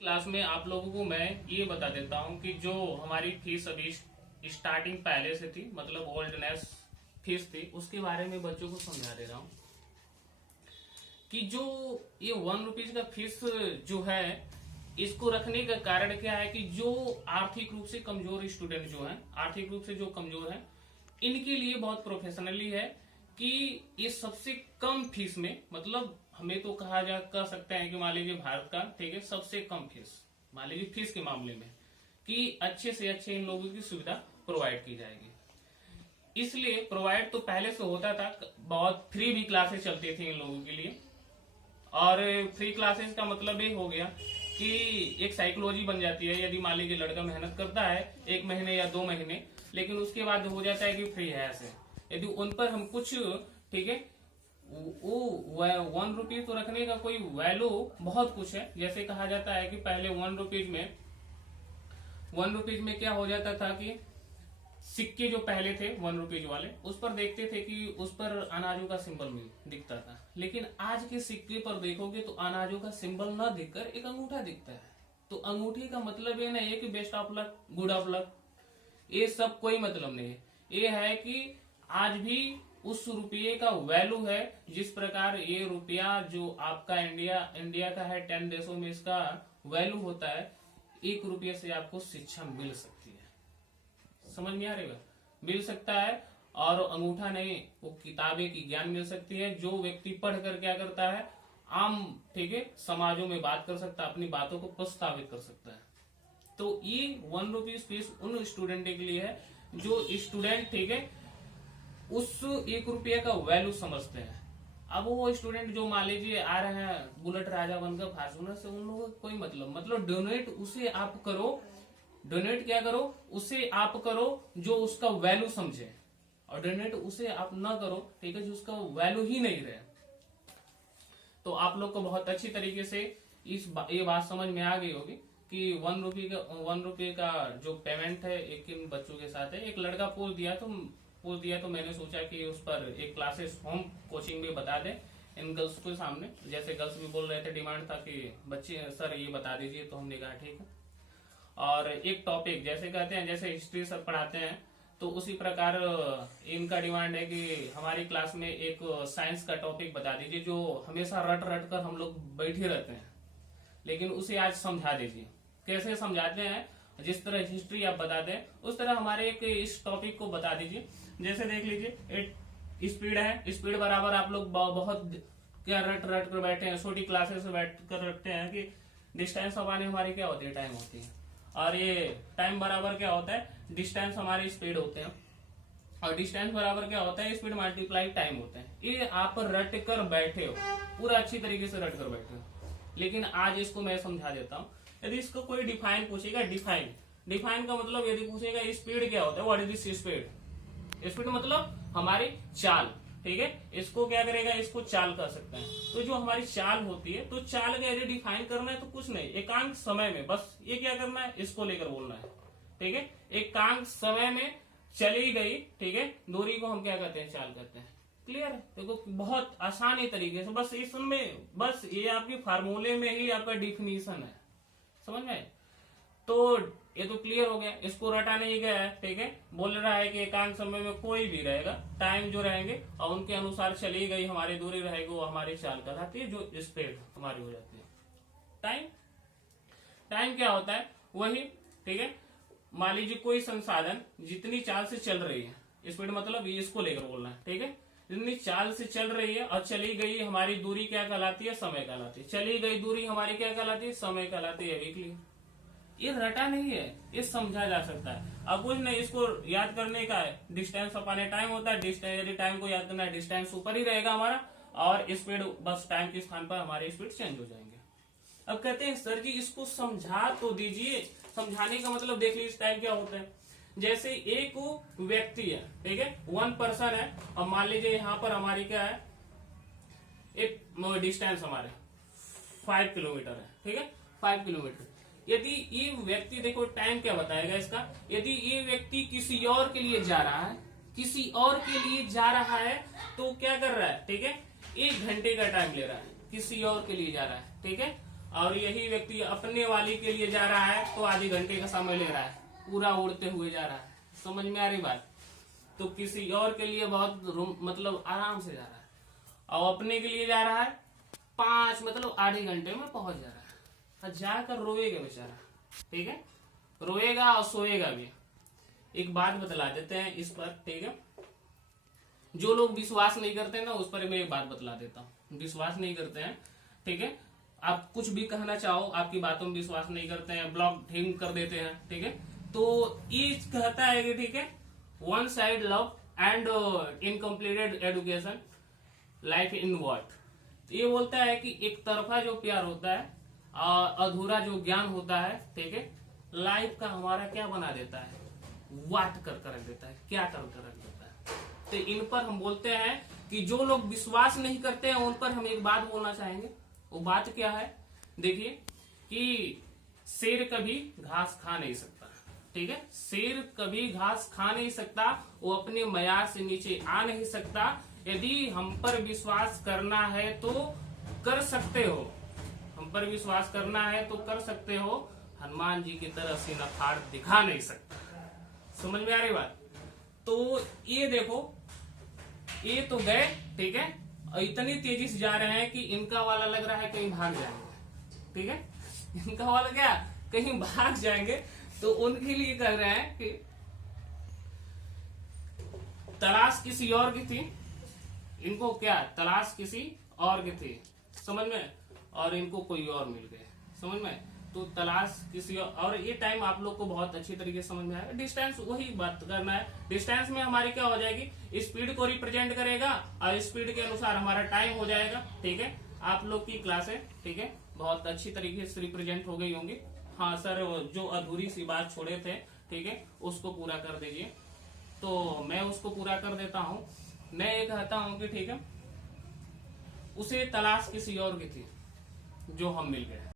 Class में आप लोगों को मैं ये बता देता हूँ कि जो हमारी फीस अभी स्टार्टिंग पहले से थी, मतलब ओल्डनेस फीस थी, उसके बारे में बच्चों को समझा दे रहा हूँ कि जो ये ₹1 का फीस जो है, इसको रखने का कारण क्या है कि जो आर्थिक रूप से कमजोर स्टूडेंट जो हैं, आर्थिक रूप से जो कमजोर हैं, इनके लिए बहुत प्रोफेशनली है कि ये सबसे कम फीस में, मतलब हमें तो कह सकते हैं कि मान लीजिए भारत का, ठीक है, सबसे कम फीस, मान लीजिए फीस के मामले में, कि अच्छे से अच्छे इन लोगों की सुविधा प्रोवाइड की जाएगी। इसलिए प्रोवाइड तो पहले से होता था, बहुत फ्री भी क्लासेस चलती थी इन लोगों के लिए। और फ्री क्लासेस का मतलब ये हो गया कि एक साइकोलॉजी बन जाती है। यदि मान लीजिए लड़का मेहनत करता है 1 महीने या 2 महीने, लेकिन उसके बाद हो जाता है कि फ्री है ऐसे, यदि उन पर हम कुछ, ठीक है, वो ₹1 तो रखने का कोई वैल्यू बहुत कुछ है। जैसे कहा जाता है कि पहले ₹1 में क्या हो जाता था कि सिक्के जो पहले थे ₹1 वाले, उस पर देखते थे कि उस पर अनाजों का सिंबल दिखता था। लेकिन आज के सिक्के पर देखोगे तो अनाजों का सिंबल न दिखकर एक अंगूठा दिखता है। तो अंगूठे का मतलब ये नहीं है कि best of luck, good of luck, ये सब कोई मतलब नहीं है। ये है कि आज भी उस रुपये का वैल्यू है। जिस प्रकार ये रुपया जो आपका इंडिया का है, 10 देशों में इसका वैल्यू होता है, ₹1 से आपको शिक्षा मिल सकती है। समझ में आ रही है? मिल सकता है। और अंगूठा नहीं, वो किताबें की ज्ञान मिल सकती है। जो व्यक्ति पढ़ कर क्या करता है, आम, ठीक है, समाजों में बात कर सकता है, अपनी बातों को प्रस्तावित कर सकता है। तो ये ₹1 फीस उन स्टूडेंट के लिए है जो स्टूडेंट, ठीक है, उस ₹1 का वैल्यू समझते हैं। अब वो स्टूडेंट जो मान लीजिए आ रहे हैं बुलेट राजा बनकर फॉर्च्यूनर से, उन लोगों का कोई मतलब डोनेट उसे आप करो, डोनेट क्या करो, उसे आप करो जो उसका वैल्यू समझे, और डोनेट उसे आप ना करो, ठीक है, जो उसका वैल्यू ही नहीं रहे। तो आप लोग को बहुत अच्छी तरीके से ये बात समझ में आ गई होगी कि ₹1 का जो पेमेंट है एक इन बच्चों के साथ है। एक लड़का पोल दिया तो मैंने सोचा कि उस पर एक क्लासेस होम कोचिंग भी बता दें इन गर्ल्स के सामने। जैसे गर्ल्स भी बोल रहे थे, डिमांड था कि बच्चे सर ये बता दीजिए, तो हमने कहा ठीक है। और एक टॉपिक जैसे कहते हैं, जैसे हिस्ट्री सर पढ़ाते हैं, तो उसी प्रकार इनका डिमांड है कि हमारी क्लास में एक साइंस का टॉपिक बता दीजिए जो हमेशा रट रट कर हम लोग बैठे रहते हैं, लेकिन उसे आज समझा दीजिए। कैसे समझाते हैं? जिस तरह हिस्ट्री आप बताते हैं उस तरह हमारे एक इस टॉपिक को बता दीजिए। जैसे देख लीजिए, स्पीड है, स्पीड बराबर आप लोग बहुत क्या रट रट कर बैठे हैं, छोटी क्लासेस में बैठ कर रखते हैं कि डिस्टेंस हमारी क्या होती है, टाइम होती है, और ये टाइम बराबर क्या होता है, डिस्टेंस हमारी स्पीड होते हैं, और डिस्टेंस बराबर क्या होता है, स्पीड मल्टीप्लाई टाइम होता है। ये आप रट कर बैठे हो, पूरा अच्छी तरीके से रट कर बैठे हो। लेकिन आज इसको मैं समझा देता हूँ। यदि इसको कोई डिफाइन पूछेगा, डिफाइन का मतलब यदि पूछेगा स्पीड क्या होता है, what is this speed, speed मतलब हमारी चाल, ठीक है, इसको क्या करेगा, इसको चाल कर सकते हैं। तो जो हमारी चाल होती है, तो चाल का यदि डिफाइन करना है तो कुछ नहीं, एकांक समय में बस ये क्या करना है, इसको लेकर बोलना है, ठीक है। एकांक समय में चली गई, ठीक है, दूरी को हम क्या कहते हैं, चाल कहते हैं। क्लियर है? देखो बहुत आसान ही तरीके से, बस इसमें बस ये आपके फार्मूले में ही आपका डिफिनीशन है, समझ में? तो ये तो क्लियर हो गया, इसको रटा नहीं गया है, ठीक है। बोल रहा है कि एकांक समय में कोई भी रहेगा, टाइम जो रहेंगे और उनके अनुसार चली गई हमारी दूरी रहेगी, वो हमारी चाल कहलाती है, जो स्पीड हमारी हो जाती है। टाइम क्या होता है, वही, ठीक है। मान लीजिए कोई संसाधन जितनी चाल से चल रही है, स्पीड मतलब ये इसको लेकर बोलना है, ठीक है, जितनी चाल से चल रही है और चली गई हमारी दूरी क्या कहलाती है, समय कहलाती है। चली गई दूरी हमारी क्या कहलाती है, समय कहलाती है। वीकली ये रटा नहीं है, ये समझा जा सकता है। अब कुछ नहीं, इसको याद करने का है, डिस्टेंस अपने टाइम होता है, डिस्टेंस यदि टाइम को याद करना है, डिस्टेंस ऊपर ही रहेगा हमारा, और स्पीड बस टाइम के स्थान पर हमारी स्पीड चेंज हो जाएंगे। अब कहते हैं सर जी इसको समझा तो दीजिए। समझाने का मतलब देख लीजिए टाइम क्या होता है। जैसे एक व्यक्ति है, ठीक है, 1 पर्सन है, और मान लीजिए यहाँ पर हमारी क्या है, एक डिस्टेंस हमारे 5 किलोमीटर है, ठीक है, 5 किलोमीटर। यदि ये व्यक्ति, देखो टाइम क्या बताएगा इसका, यदि ये व्यक्ति किसी और के लिए जा रहा है, किसी और के लिए जा रहा है, तो क्या कर रहा है, ठीक है, 1 घंटे का टाइम ले रहा है, किसी और के लिए जा रहा है, ठीक है। और यही व्यक्ति अपने वाली के लिए जा रहा है तो आधे घंटे का समय ले रहा है, पूरा उड़ते हुए जा रहा है। समझ में आ रही बात? तो किसी और के लिए बहुत मतलब आराम से जा रहा है, और अपने के लिए जा रहा है 5 मतलब आधे घंटे में पहुंच जा रहा है, और जाकर रोएगा बेचारा। ठीक है, रोएगा और सोएगा भी। एक बात बतला देते हैं इस पर, ठीक है। जो लोग विश्वास नहीं करते ना, उस पर मैं एक बात बतला देता हूँ। विश्वास नहीं करते हैं, ठीक है, आप कुछ भी कहना चाहो, आपकी बातों में विश्वास नहीं करते हैं, ब्लॉक ढींग कर देते हैं, ठीक है। तो ये कहता है कि ठीक है, one side love and incompleted education life in what. ये बोलता है कि एक तरफा जो प्यार होता है, अधूरा जो ज्ञान होता है, ठीक है, लाइफ का हमारा क्या बना देता है, वाट कर रख देता है, क्या कर रख देता है। तो इन पर हम बोलते हैं कि जो लोग विश्वास नहीं करते हैं, उन पर हम एक बात बोलना चाहेंगे। वो बात क्या है? देखिए कि शेर कभी घास खा नहीं सकता, ठीक है। शेर कभी घास खा नहीं सकता, वो अपने मयार से नीचे आ नहीं सकता। यदि हम पर विश्वास करना है तो कर सकते हो, हम पर विश्वास करना है तो कर सकते हो, हनुमान जी की तरह सीना फाड़ दिखा नहीं सकता। समझ में आ रही बात? तो ये देखो, ये तो गए, ठीक है, और इतनी तेजी से जा रहे हैं कि इनका वाला लग रहा है कहीं भाग जाएंगे, ठीक है। इनका वाला क्या, कहीं भाग जाएंगे, तो उनके लिए कर रहे हैं कि तलाश किसी और की थी, इनको क्या तलाश किसी और की थी, समझ में, और इनको कोई और मिल गए, समझ में। तो तलाश किसी और ये टाइम आप लोग को बहुत अच्छी तरीके से समझ में आएगा। डिस्टेंस वही बात करना है। डिस्टेंस में हमारी क्या हो जाएगी, स्पीड को रिप्रेजेंट करेगा और स्पीड के अनुसार हमारा टाइम हो जाएगा, ठीक है। आप लोग की क्लासें, ठीक है, बहुत अच्छी तरीके से रिप्रेजेंट हो गई होंगी। हाँ सर, जो अधूरी सी बात छोड़े थे, ठीक है, उसको पूरा कर दीजिए। तो मैं उसको पूरा कर देता हूँ। मैं ये कहता हूँ कि ठीक है, उसे तलाश किसी और की थी जो हम मिल गए।